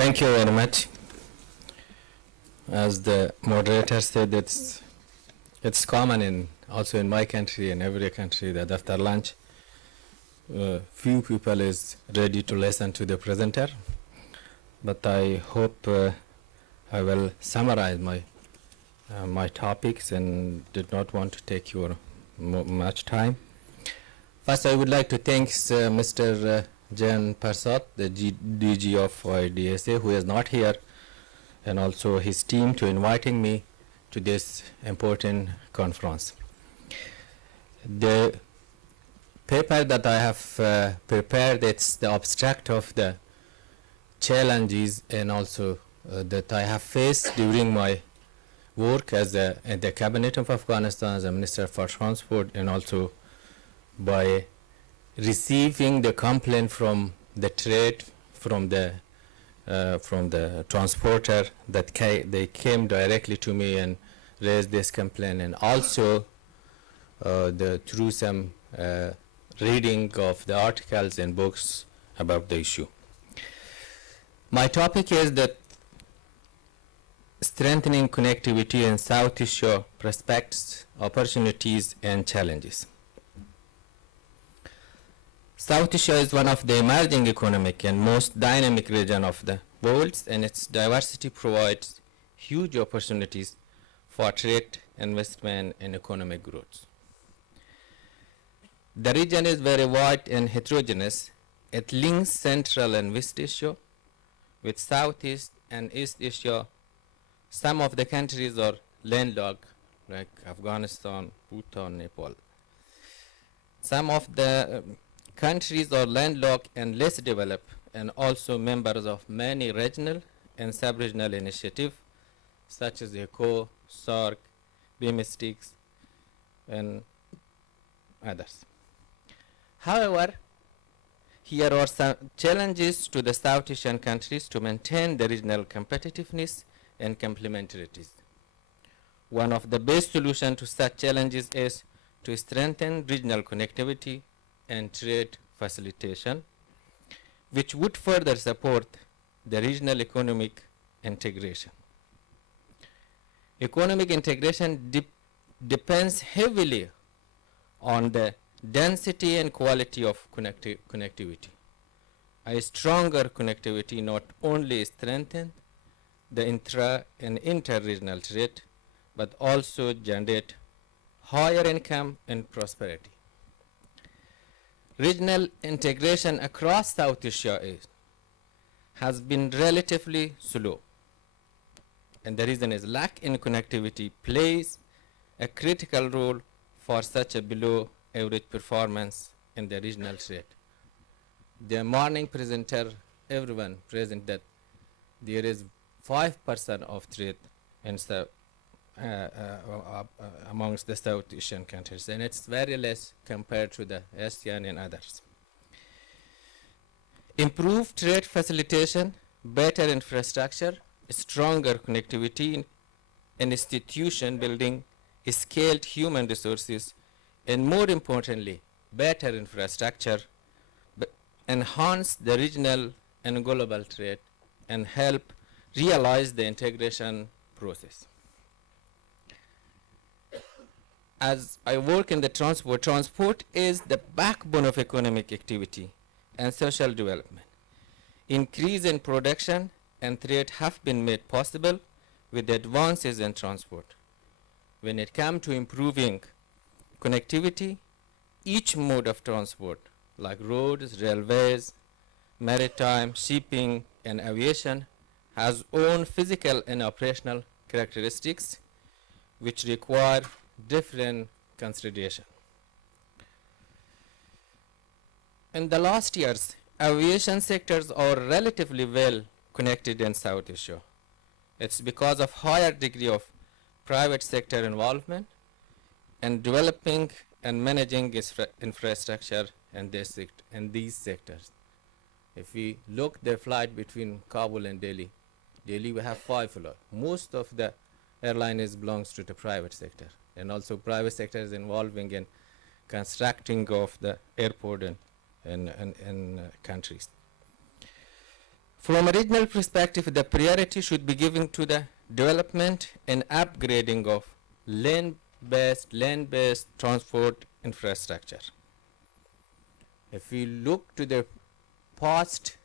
Thank you very much. As the moderator said, it's common also in my country and every country that after lunch, few people is ready to listen to the presenter. But I hope I will summarize my topics and did not want to take your much time. First, I would like to thank Mr. Jan Persat, the DG of IDSA, who is not here, and also his team to inviting me to this important conference. The paper that I have prepared, it's the abstract of the challenges and also that I have faced during my work as in the cabinet of Afghanistan as a Minister for Transport, and also by receiving the complaint from the trade, from the transporter, that they came directly to me and raised this complaint, and also through some reading of the articles and books about the issue. My topic is that strengthening connectivity in South Asia, prospects, opportunities, and challenges. South Asia is one of the emerging economic and most dynamic region of the world, and its diversity provides huge opportunities for trade, investment, and economic growth. The region is very wide and heterogeneous. It links Central and West Asia with Southeast and East Asia. Some of the countries are landlocked, like Afghanistan, Bhutan, Nepal. Some of the countries are landlocked and less developed, and also members of many regional and sub-regional initiatives, such as ECO, SARC, BIMSTECs, and others. However, here are some challenges to the South Asian countries to maintain the regional competitiveness and complementarities. One of the best solutions to such challenges is to strengthen regional connectivity and trade facilitation, which would further support the regional economic integration. Economic integration depends heavily on the density and quality of connectivity. A stronger connectivity not only strengthens the intra and inter-regional trade, but also generate higher income and prosperity. Regional integration across South Asia has been relatively slow, and the reason is lack in connectivity plays a critical role for such a below average performance in the regional trade. The morning presenter, everyone present, that there is 5% of trade in amongst the South Asian countries, and it's very less compared to the ASEAN and others. Improved trade facilitation, better infrastructure, stronger connectivity, institution building, scaled human resources, and more importantly, better infrastructure, enhance the regional and global trade and help realize the integration process. As I work in the transport is the backbone of economic activity and social development. Increase in production and trade have been made possible with the advances in transport. When it comes to improving connectivity, each mode of transport, like roads, railways, maritime, shipping, and aviation, has own physical and operational characteristics which require different consideration. In the last years, aviation sectors are relatively well connected in South Asia. It's because of higher degree of private sector involvement and developing and managing infrastructure in these sectors. If we look the flight between Kabul and Delhi, we have 5 flights. Most of the airlines belongs to the private sector, and also private sector is involving in constructing of the airport in countries. From a regional perspective, the priority should be given to the development and upgrading of land-based transport infrastructure. If we look to the past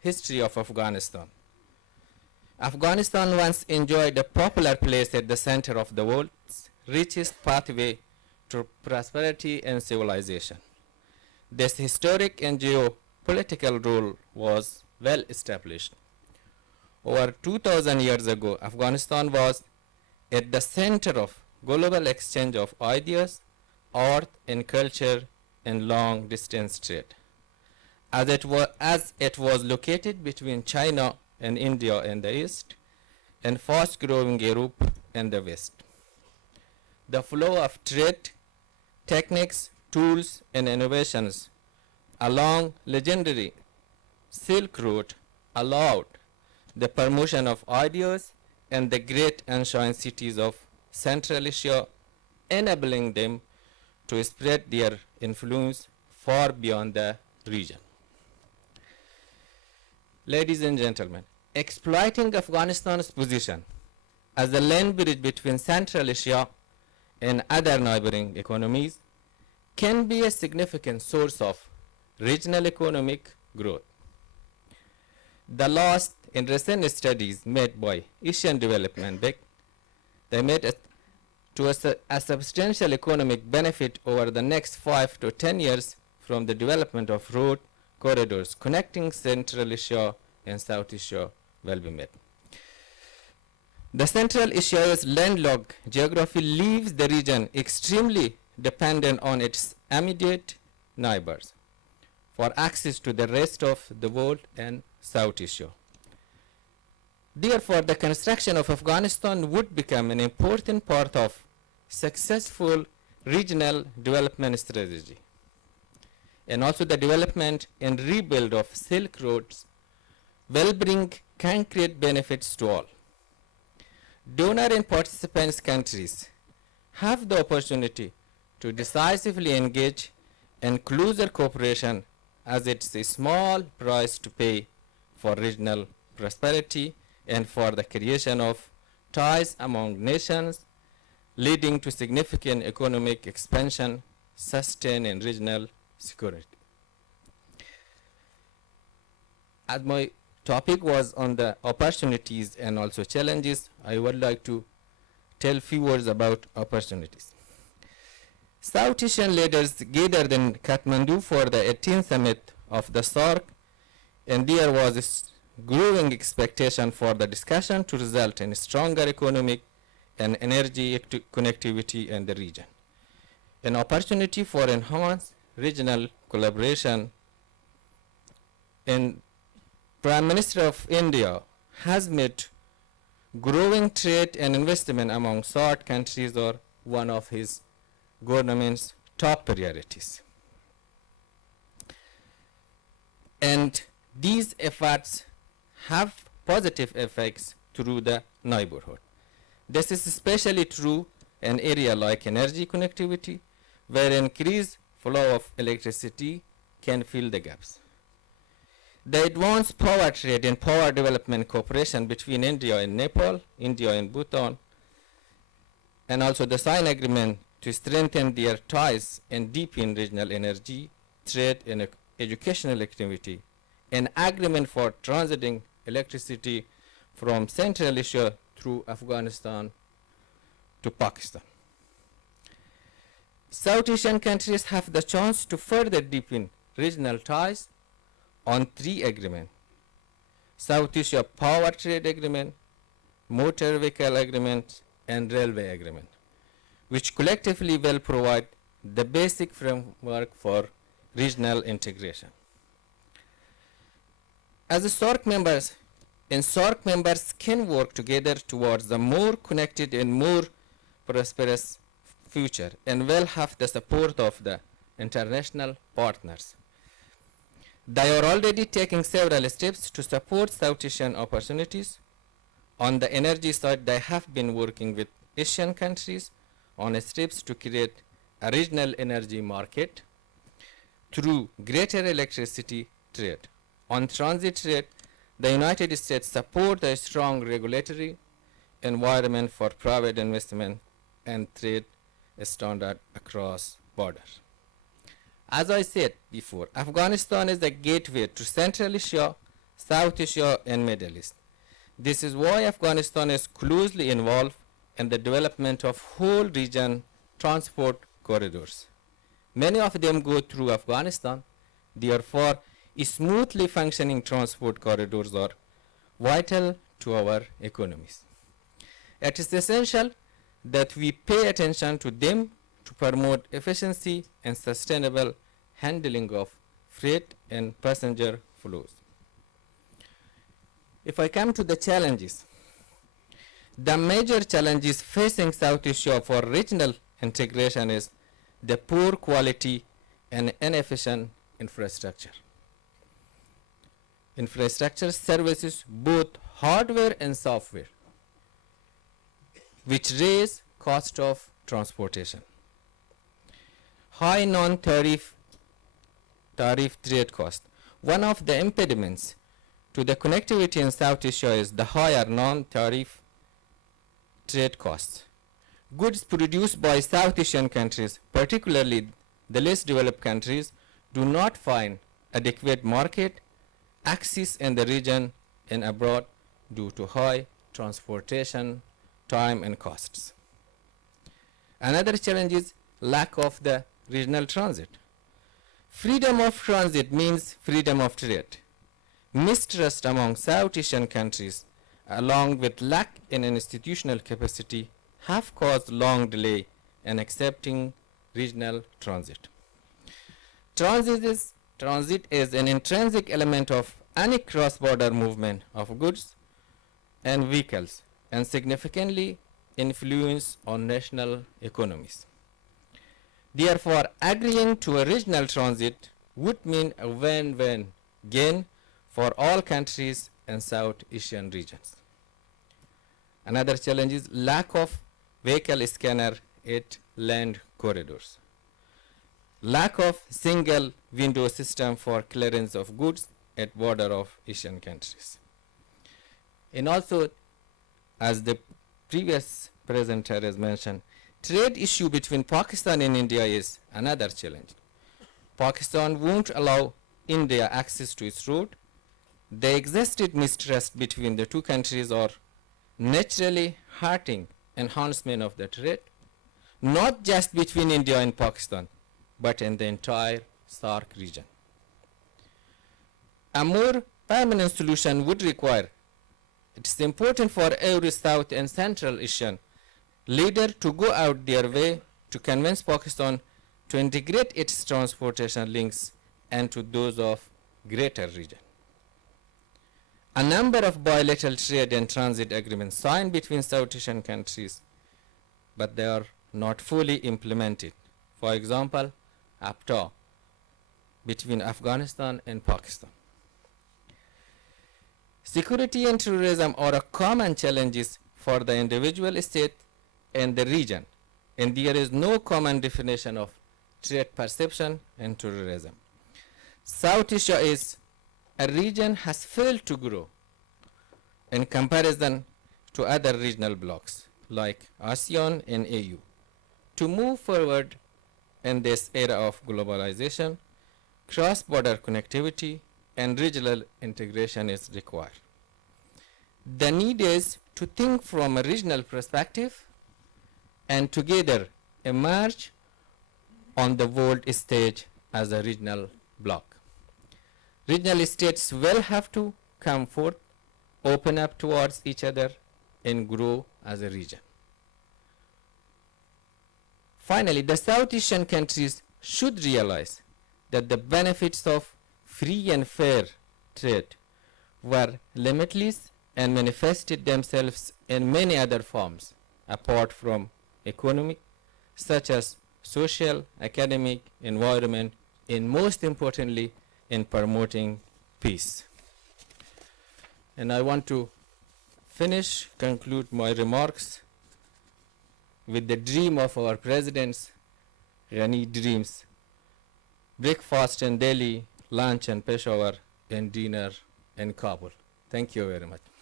history of Afghanistan, Afghanistan once enjoyed a popular place at the center of the world's richest pathway to prosperity and civilization. This historic and geopolitical role was well established. Over 2,000 years ago, Afghanistan was at the center of global exchange of ideas, art, and culture and long-distance trade. As it was located between China and India in the east, and fast-growing Europe and the west. The flow of trade, techniques, tools, and innovations along legendary Silk Road allowed the promotion of ideas and the great ancient cities of Central Asia, enabling them to spread their influence far beyond the region. Ladies and gentlemen, exploiting Afghanistan's position as the land bridge between Central Asia and other neighboring economies can be a significant source of regional economic growth. The last in recent studies made by Asian Development Bank, they made a substantial economic benefit over the next 5 to 10 years from the development of road corridors connecting Central Asia and South Asia will be met. The Central Asia's landlocked geography leaves the region extremely dependent on its immediate neighbors for access to the rest of the world and South Asia. Therefore, the construction of Afghanistan would become an important part of successful regional development strategy. And also the development and rebuild of Silk Roads will bring concrete benefits to all. Donor and participants countries have the opportunity to decisively engage in closer cooperation, as it's a small price to pay for regional prosperity and for the creation of ties among nations, leading to significant economic expansion, sustain, and regional security. As my topic was on the opportunities and also challenges, I would like to tell few words about opportunities. South Asian leaders gathered in Kathmandu for the 18th summit of the SAARC, and there was a growing expectation for the discussion to result in stronger economic and energy connectivity in the region. An opportunity for enhanced regional collaboration. And Prime Minister of India has made growing trade and investment among SAARC countries are one of his government's top priorities. And these efforts have positive effects through the neighborhood. This is especially true in area like energy connectivity, where increased flow of electricity can fill the gaps. The advanced power trade and power development cooperation between India and Nepal, India and Bhutan, and also the sign agreement to strengthen their ties and deepen regional energy, trade, and educational activity, an agreement for transiting electricity from Central Asia through Afghanistan to Pakistan. South Asian countries have the chance to further deepen regional ties on 3 agreements: South Asia Power Trade Agreement, Motor Vehicle Agreement, and Railway Agreement, which collectively will provide the basic framework for regional integration. As SAARC members, SAARC members can work together towards a more connected and more prosperous future, and will have the support of the international partners. They are already taking several steps to support South Asian opportunities. On the energy side, they have been working with Asian countries on steps to create a regional energy market through greater electricity trade. On transit trade, the United States support a strong regulatory environment for private investment and trade standard across borders. As I said before, Afghanistan is the gateway to Central Asia, South Asia, and Middle East. This is why Afghanistan is closely involved in the development of whole region transport corridors. Many of them go through Afghanistan. Therefore, smoothly functioning transport corridors are vital to our economies. It is essential that we pay attention to them to promote efficiency and sustainable handling of freight and passenger flows. If I come to the challenges, the major challenges facing South Asia for regional integration is the poor quality and inefficient infrastructure. Infrastructure services both hardware and software, which raise cost of transportation. High non-tariff trade cost. One of the impediments to the connectivity in South Asia is the higher non-tariff trade costs. Goods produced by South Asian countries, particularly the less developed countries, do not find adequate market access in the region and abroad due to high transportation time and costs. Another challenge is lack of the regional transit. Freedom of transit means freedom of trade. Mistrust among South Asian countries, along with lack in institutional capacity, have caused long delay in accepting regional transit. Transit is an intrinsic element of any cross-border movement of goods and vehicles and significantly influence on national economies. Therefore, agreeing to a regional transit would mean a win-win gain for all countries in South Asian regions. Another challenge is lack of vehicle scanner at land corridors. Lack of single window system for clearance of goods at border of Asian countries. And also, as the previous presenter has mentioned, trade issue between Pakistan and India is another challenge. Pakistan won't allow India access to its road. The existed mistrust between the two countries are naturally hurting enhancement of the trade, not just between India and Pakistan, but in the entire SAARC region. A more permanent solution would require, it is important for every South and Central Asian leader to go out their way to convince Pakistan to integrate its transportation links into those of greater region. A number of bilateral trade and transit agreements signed between South Asian countries, but they are not fully implemented. For example, APTA between Afghanistan and Pakistan. Security and terrorism are a common challenges for the individual state and the region, and there is no common definition of threat perception and terrorism. South Asia is a region has failed to grow in comparison to other regional blocs like ASEAN and AU. To move forward in this era of globalization, cross-border connectivity and regional integration is required. The need is to think from a regional perspective and together emerge on the world stage as a regional bloc. Regional states will have to come forth, open up towards each other, and grow as a region. Finally, the South Asian countries should realize that the benefits of free and fair trade were limitless and manifested themselves in many other forms apart from economic, such as social, academic, environment, and most importantly, in promoting peace. And I want to conclude my remarks with the dream of our presidents, Ghani dreams: breakfast in Delhi, lunch in Peshawar, and dinner in Kabul. Thank you very much.